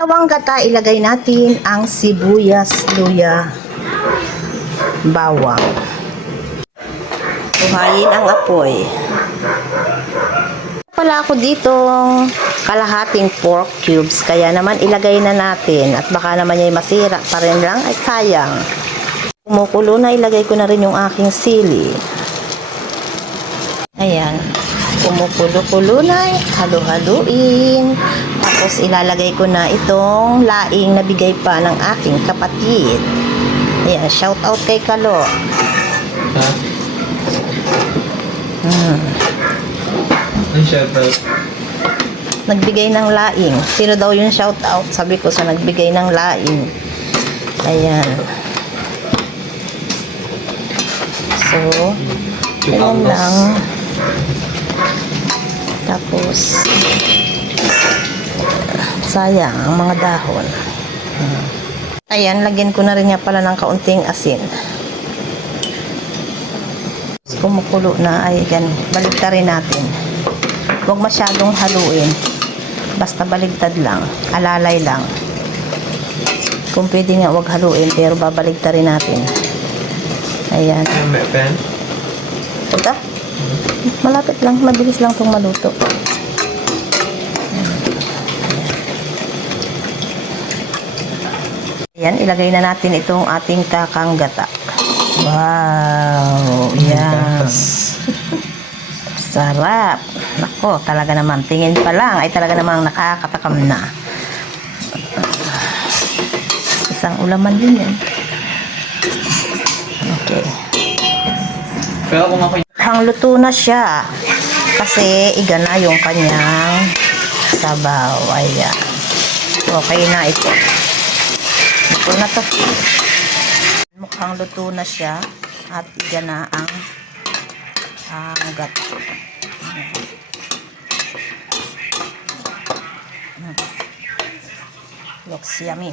Dalawang gata, ilagay natin ang sibuyas, luya, bawang. Buhayin ang apoy. Wala ako ditong kalahating pork cubes, kaya naman ilagay na natin at baka naman yung masira pa rin lang, ay sayang. Kumukulo na, ilagay ko na rin yung aking sili. Ayan, kumukulo-kulo na, halu-haluin. Tapos ilalagay ko na itong laing na bigay pa ng aking kapatid. Ayan, shout out kay Kalo. Ha? Ay, shout out. Nagbigay ng laing. Sino daw yung shout out? Sabi ko sa nagbigay ng laing. Ayan. So, ayan lang. Tapos, sayang ang mga dahon. Ayan, lagyan ko na rin niya pala ng kaunting asin. Kumukulo na, ay yan, baligtarin natin. Huwag masyadong haluin. Basta baligtad lang, alalay lang. Kung pwede nga huwag haluin, pero babaligtarin natin. Ayan. May pen? Ito? Malapit lang, mabilis lang itong maluto. Ayan, ilagay na natin itong ating takang gata. Wow! Yes! Sarap! Nako, talaga naman, tingin pa lang ay talaga namang nakakatakam na. Isang ulaman din yan. Okay. Pero kung ako Hangluto na siya kasi iga na yung kanyang sabaw. Ayan. Okay na ito. Luto na to. Mukhang luto na siya at iga na ang gata. Looks yummy.